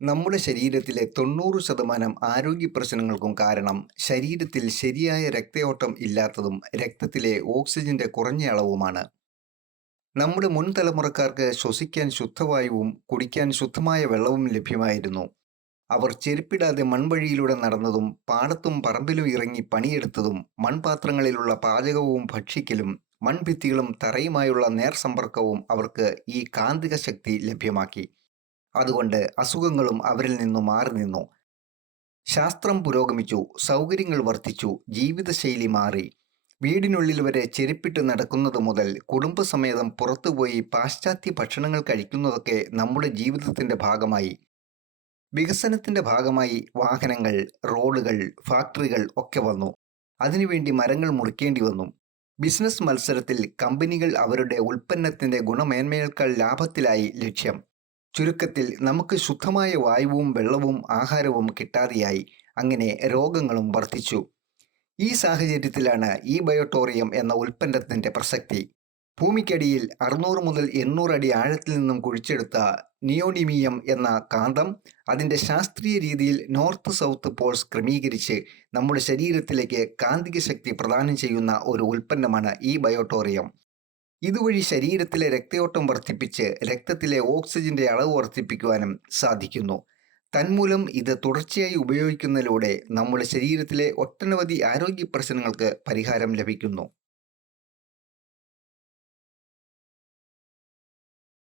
നമ്മുടെ ശരീരത്തിലെ 90% ആരോഗ്യ പ്രശ്നങ്ങൾക്കും കാരണം ശരീരത്തിൽ ശരിയായ രക്തയോട്ടം ഇല്ലാത്തതും രക്തത്തിലെ ഓക്സിജന്റെ കുറഞ്ഞ അളവുമാണ്. നമ്മുടെ മുൻ തലമുറക്കാർക്ക് ശ്വസിക്കാൻ ശുദ്ധവായുവും കുടിക്കാൻ ശുദ്ധമായ വെള്ളവും ലഭ്യമായിരുന്നു. അവർ ചെരുപ്പിടാതെ മൺവഴിയിലൂടെ നടന്നതും പാടത്തും പറമ്പിലും ഇറങ്ങി പണിയെടുത്തതും മൺപാത്രങ്ങളിലുള്ള പാചകവും ഭക്ഷിക്കലും മൺഭിത്തികളും തറയുമായുള്ള നേർസമ്പർക്കവും അവർക്ക് ഈ കാന്തിക ശക്തി ലഭ്യമാക്കി. അതുകൊണ്ട് അസുഖങ്ങളും അവരിൽ നിന്നു മാറി നിന്നു. ശാസ്ത്രം പുരോഗമിച്ചു, സൗകര്യങ്ങൾ വർദ്ധിച്ചു, ജീവിതശൈലി മാറി. വീടിനുള്ളിൽ വരെ ചെരുപ്പിട്ട് നടക്കുന്നത് മുതൽ കുടുംബസമേതം പുറത്തുപോയി പാശ്ചാത്യ ഭക്ഷണങ്ങൾ കഴിക്കുന്നതൊക്കെ നമ്മുടെ ജീവിതത്തിന്റെ ഭാഗമായി. വികസനത്തിന്റെ ഭാഗമായി വാഹനങ്ങൾ, റോഡുകൾ, ഫാക്ടറികൾ ഒക്കെ വന്നു. അതിനുവേണ്ടി മരങ്ങൾ മുറിക്കേണ്ടി വന്നു. ബിസിനസ് മത്സരത്തിൽ കമ്പനികൾ അവരുടെ ഉൽപ്പന്നത്തിന്റെ ഗുണമേന്മയേക്കാൾ ലാഭത്തിലായി ലക്ഷ്യം. ചുരുക്കത്തിൽ നമുക്ക് ശുദ്ധമായ വായുവും വെള്ളവും ആഹാരവും കിട്ടാതെയായി. അങ്ങനെ രോഗങ്ങളും വർദ്ധിച്ചു. ഈ സാഹചര്യത്തിലാണ് ഈ ബയോട്ടോറിയം എന്ന ഉൽപ്പന്നത്തിന്റെ പ്രസക്തി. ഭൂമിക്കടിയിൽ 600 മുതൽ 800 അടി ആഴത്തിൽ നിന്നും കുഴിച്ചെടുത്ത നിയോഡിമിയം എന്ന കാന്തം അതിന്റെ ശാസ്ത്രീയ രീതിയിൽ നോർത്ത് സൗത്ത് പോൾസ് ക്രമീകരിച്ച് നമ്മുടെ ശരീരത്തിലേക്ക് കാന്തിക ശക്തി പ്രദാനം ചെയ്യുന്ന ഒരു ഉൽപ്പന്നമാണ് ഈ ബയോട്ടോറിയം. ഇതുവഴി ശരീരത്തിലെ രക്തയോട്ടം വർദ്ധിപ്പിച്ച് രക്തത്തിലെ ഓക്സിജന്റെ അളവ് വർദ്ധിപ്പിക്കുവാനും സാധിക്കുന്നു. തന്മൂലം ഇത് തുടർച്ചയായി ഉപയോഗിക്കുന്നതിലൂടെ നമ്മുടെ ശരീരത്തിലെ ഒട്ടനവധി ആരോഗ്യ പ്രശ്നങ്ങൾക്ക് പരിഹാരം ലഭിക്കുന്നു.